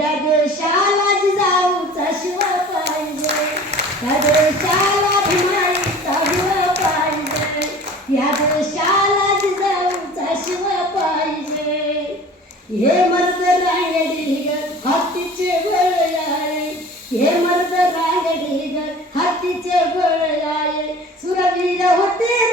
या देशालाच जाऊ शिव पाहिजे. या देशाला भिमाईचा भिव पाहिजे. या देशालाच जाऊ शिव पाहिजे. हे मर्द रांगडी घर हातीचे बळ आहे. हे मर्द रांगडी घर हातीचे बळ आहे. सुरवीर होते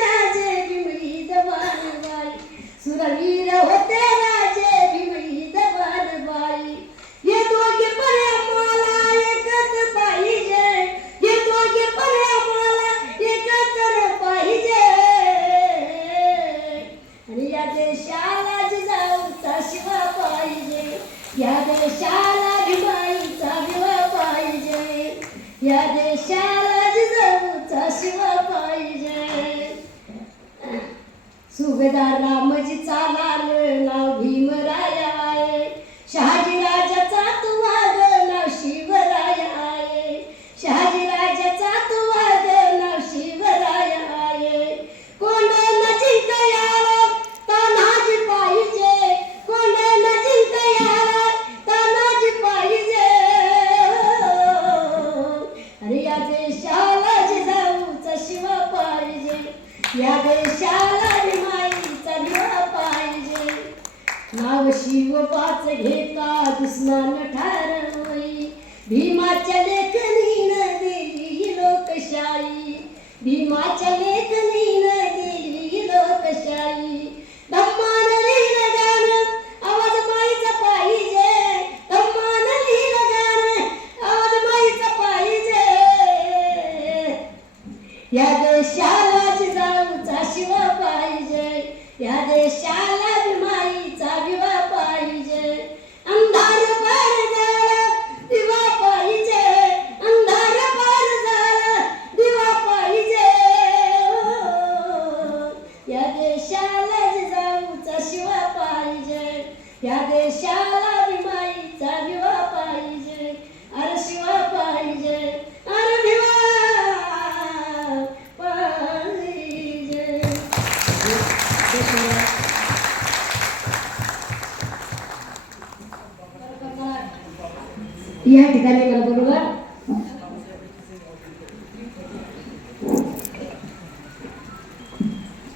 देशाला भिमाईचा भिवा पाहिजे. या देशाला जिजाऊचा शिवा पाहिजे. सुभेदार रामजी चालाल नाव भीमराया आहे. शहाजी या देशाला माईचा भिवा पाहिजे. नाव शिव पाच घेता दुश्मन ठार होई. भीमाच्या लेखनीन दिली लोकशाही. भीमाच्या लेखनीन दिली लोकशाही. दम्मान लिहिलं गाणं आवाज माईचा पाहिजे. दम्मान लिहिलं गाणं आवाज माईचा पाहिजे. या देशाला जिजाऊचा शिव पाहिजे. या देशाला माईचा विवा पाहिजे. अंधार पार झाला दिवा पाहिजे. अंधार पार झाला दिवा पाहिजे. या देशाला जाऊचा शिवा पाहिजे. या देशा या ठिकाणी बरोबर